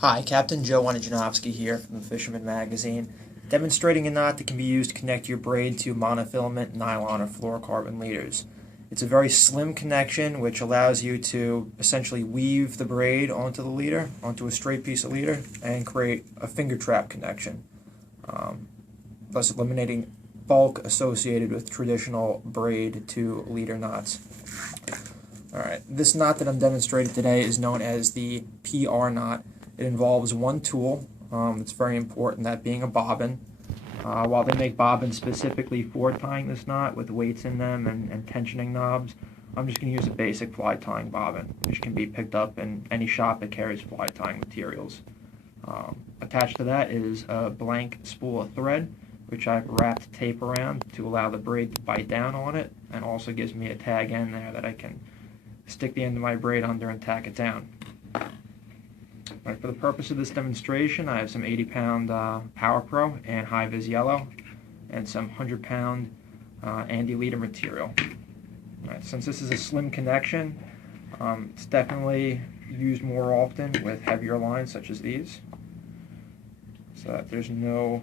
Hi, Captain Joe Wenegenofsky here from the Fisherman magazine, demonstrating a knot that can be used to connect your braid to monofilament, nylon, or fluorocarbon leaders. It's a very slim connection which allows you to essentially weave the braid onto the leader, onto a straight piece of leader, and create a finger trap connection, thus eliminating bulk associated with traditional braid to leader knots. Alright, this knot that I'm demonstrating today is known as the PR knot. It involves one tool. It's very important, that being a bobbin. While they make bobbins specifically for tying this knot with weights in them and tensioning knobs, I'm just going to use a basic fly tying bobbin, which can be picked up in any shop that carries fly tying materials. Attached to that is a blank spool of thread, which I've wrapped tape around to allow the braid to bite down on it, and also gives me a tag end there that I can stick the end of my braid under and tack it down. Right, for the purpose of this demonstration, I have some 80-pound Power Pro and high vis yellow, and some 100-pound Andy leader material. Right, since this is a slim connection, it's definitely used more often with heavier lines such as these, so that there's no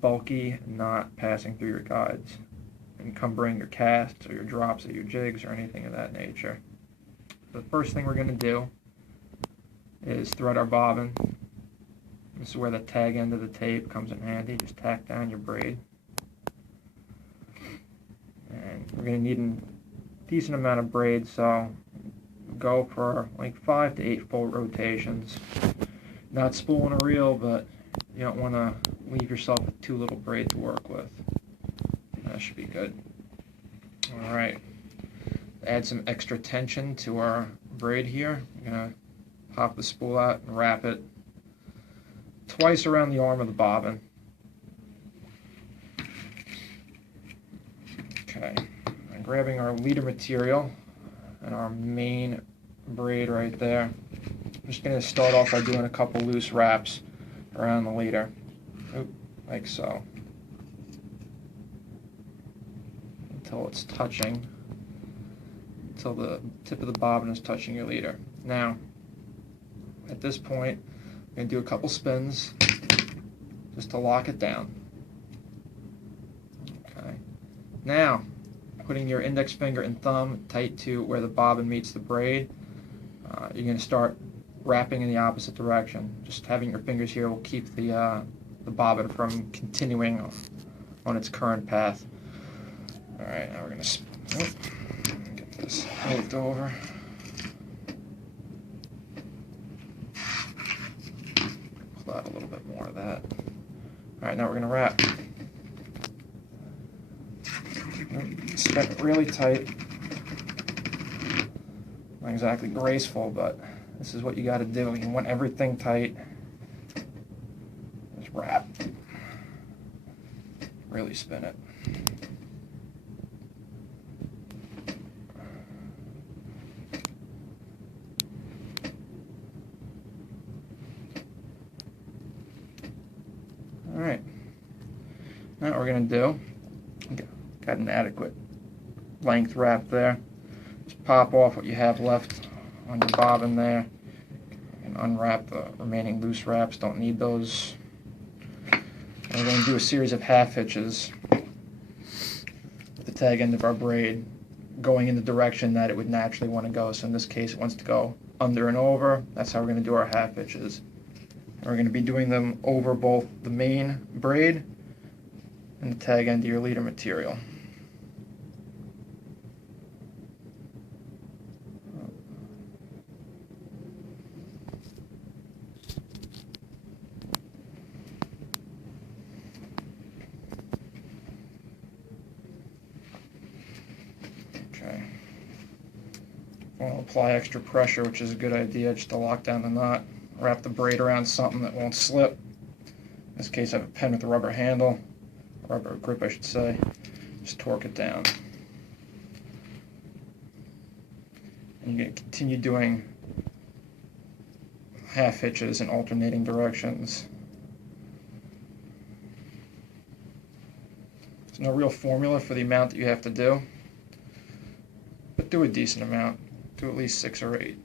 bulky knot passing through your guides, encumbering your casts or your drops or your jigs or anything of that nature. The first thing we're going to do is thread our bobbin. This is where the tag end of the tape comes in handy. Just tack down your braid. And we're going to need a decent amount of braid, so go for like 5 to 8 full rotations. Not spooling a reel, but you don't want to leave yourself with too little braid to work with. That should be good. Alright, add some extra tension to our braid here. I'm going to pop the spool out and wrap it twice around the arm of the bobbin. Okay, and grabbing our leader material and our main braid right there, I'm just going to start off by doing a couple loose wraps around the leader. Oop, like so. Until it's touching, until the tip of the bobbin is touching your leader. Now, at this point, I'm going to do a couple spins just to lock it down. Okay. Now, putting your index finger and thumb tight to where the bobbin meets the braid, you're going to start wrapping in the opposite direction. Just having your fingers here will keep the bobbin from continuing on its current path. Alright, now we're going to get this moved over. Pull out a little bit more of that. Alright, now we're going to wrap. Spin it really tight. Not exactly graceful, but this is what you got to do. You want everything tight. Just wrap. Really spin it. Alright, now what we're going to do, got an adequate length wrap there, just pop off what you have left on your bobbin there, and unwrap the remaining loose wraps, don't need those. And we're going to do a series of half hitches with the tag end of our braid going in the direction that it would naturally want to go. So in this case it wants to go under and over. That's how we're going to do our half hitches. We're going to be doing them over both the main braid and the tag end of your leader material. Okay. I want to apply extra pressure, which is a good idea, just to lock down the knot. Wrap the braid around something that won't slip. In this case I have a pen with a rubber handle, rubber grip I should say. Just torque it down. And you're going to continue doing half hitches in alternating directions. There's no real formula for the amount that you have to do, but do a decent amount. Do at least 6 or 8.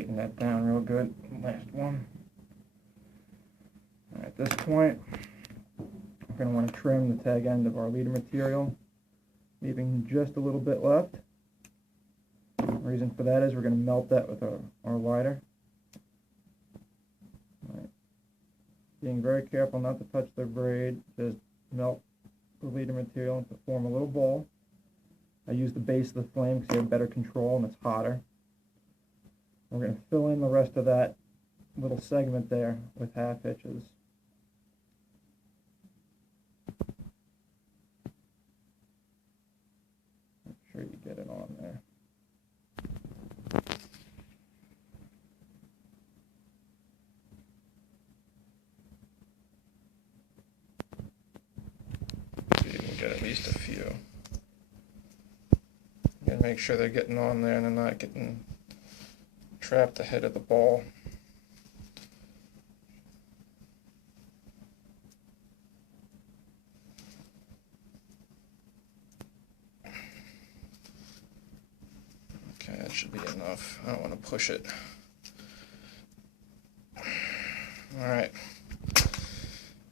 tighten that down real good. Last one. At this point, we're going to want to trim the tag end of our leader material, leaving just a little bit left. The reason for that is we're going to melt that with our lighter. Right. Being very careful not to touch the braid, just melt the leader material to form a little ball. I use the base of the flame because you have better control and it's hotter. We're going to fill in the rest of that little segment there with half hitches. Make sure you get it on there. So you can get at least a few. And make sure they're getting on there and they're not getting trapped ahead of the ball. Okay, that should be enough. I don't want to push it. Alright.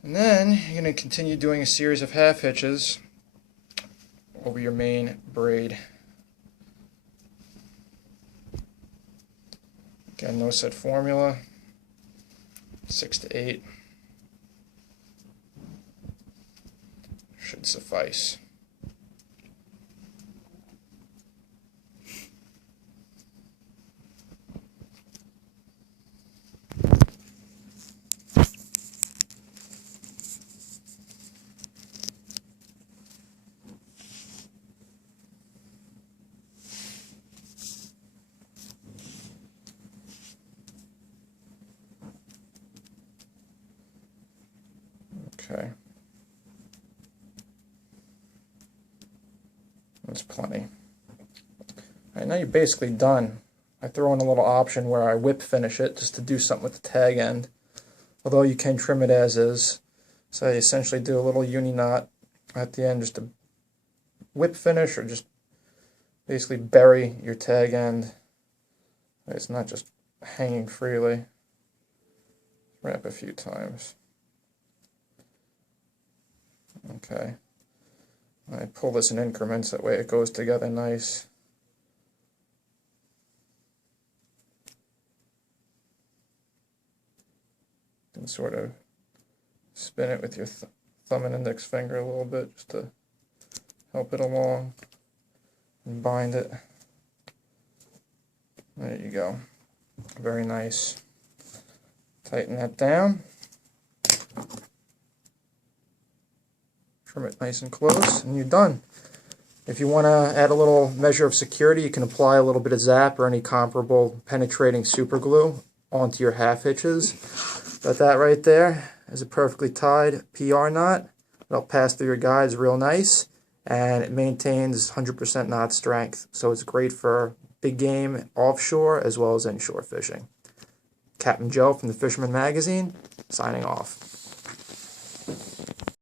And then you're going to continue doing a series of half hitches over your main braid. Again, no set formula, 6 to 8 should suffice. Okay, that's plenty. All right, now you're basically done. I throw in a little option where I whip finish it just to do something with the tag end, although you can trim it as is. So I essentially do a little uni knot at the end just to whip finish, or just basically bury your tag end. It's not just hanging freely. Wrap a few times. Okay, I pull this in increments, that way it goes together nice. You can sort of spin it with your thumb and index finger a little bit just to help it along and bind it. There you go. Very nice. Tighten that down. Trim it nice and close, and you're done. If you want to add a little measure of security, you can apply a little bit of Zap or any comparable penetrating super glue onto your half hitches. But that right there is a perfectly tied PR knot. It'll pass through your guides real nice, and it maintains 100% knot strength. So it's great for big game offshore as well as inshore fishing. Captain Joe from the Fisherman magazine, signing off.